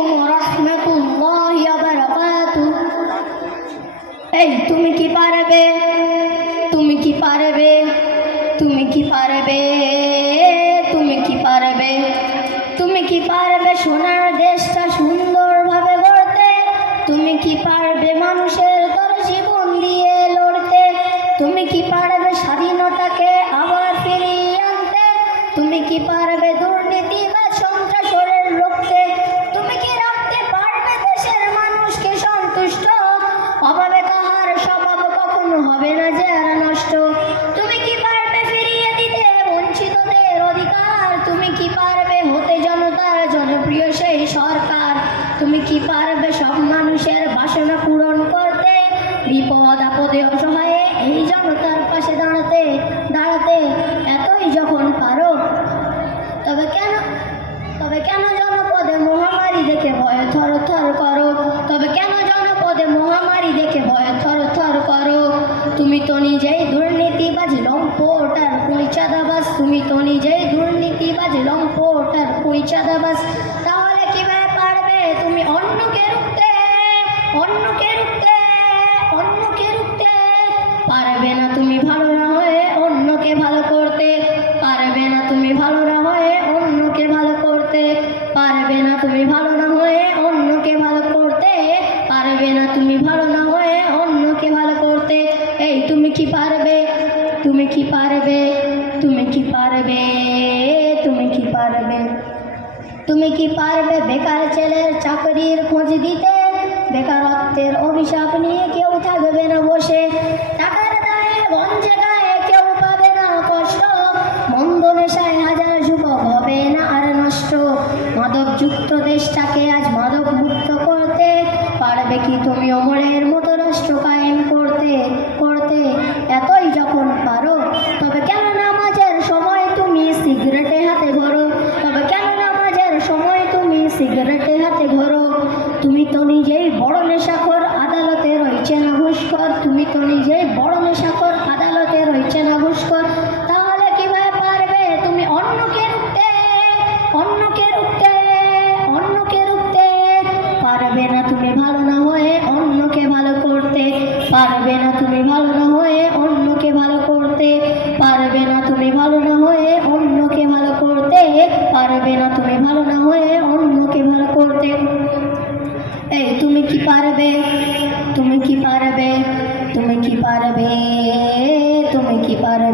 আলাইকুম রহমতুল্লাহ এই, তুমি কি পারবে? তুমি কি পারবে? তুমি কি পারবে? তুমি কি পারবে? তুমি কি পারবে সোনার দেশটা সুন্দরভাবে গড়তে? তুমি কি পারবে মানুষের তোর জীবন দিয়ে লড়তে? তুমি কি পারবে স্বাধীনতাকে আবার ফিরিয়ে আনতে? তুমি কি পারবে দুর্নীতি তুমি কি পারবে সব মানুষের বাসনা পূরণ করতে? বিপদ, আপদে, অসহায়ে এই জনতার পাশে দাঁড়াতে দাঁড়াতে এতই যখন পারো, তবে কেন তবে কেন জনপদে মহামারী দেখে ভয় থর থর করো? তবে কেন জনপদে মহামারী দেখে ভয় থর থর করো? তুমি তো নিজেই দুর্নীতিবাজ, লম্পটার কুই চাঁদাবাজ। তুমি তো নিজেই দুর্নীতিবাজ, লম্পটার কুই চাঁদাবাজ। তাহলে কীভাবে পারবে তুমি অন্যকে রুখতে? অন্যকে রুখতে? অন্যকে রুখতে? পারবে না তুমি ভালো না হয়ে অন্যকে ভালো করতে? পারবে না তুমি ভালো না হয়ে অন্যকে ভালো করতে? পারবে না তুমি ভালো না হয়ে অন্যকে ভালো করতে? পারবে না তুমি ভালো না হয়ে অন্যকে ভালো করতে? এই তুমি কি পারবে? তুমি কি পারবে? তুমি কি পারবে? তুমি কি পারবে? তুমি কি পারবে বেকার ছেলের চাকরির খোঁজ দিতে? বেকারত্বের অভিশাপ নিয়ে কেউ থাকবে না বসে টাকার দায়ে গঞ্জে গায়ে কেউ পাবে না কষ্ট মন্দ নেশায় হাজার যুবক হবে না আর নষ্ট মাদক যুক্ত দেশটাকে আজ মাদক মুক্ত করতে পারবে কি তুমি অমরের মতো রাষ্ট্র কায়েম করতে করতে এতই যখন পারো তবে কেন নামাজের সময় তুমি সিগারেটে হাতে ধরো তবে কেন নামাজের সময় তুমি সিগারেটে হাতে ধরো। তুমি তো নিজেই বড় নেশাখোর, আদালতে রয়েছে না ঘুষখোর। তুমি তো নিজেই বড় নেশাখোর, আদালতে রয়েছে না ঘুষখোর। তাহলে কীভাবে পারবে? তুমি অন্যকে রুখতে অন্যকে রুখতে অন্যকে রুখতে। পারবে না তুমি ভালো না হয়ে অন্যকে ভালো করতে। পারবে না তুমি ভালো না হয়ে অন্যকে ভালো করতে। পারবে না তুমি ভালো না হয়ে অন্যকে ভালো করতে। পারবে না তুমি ভালো না হয়ে বলতে এই তুমি কি পারবে? তুমি কি পারবে? তুমি কি পারবে? তুমি কি পারবে?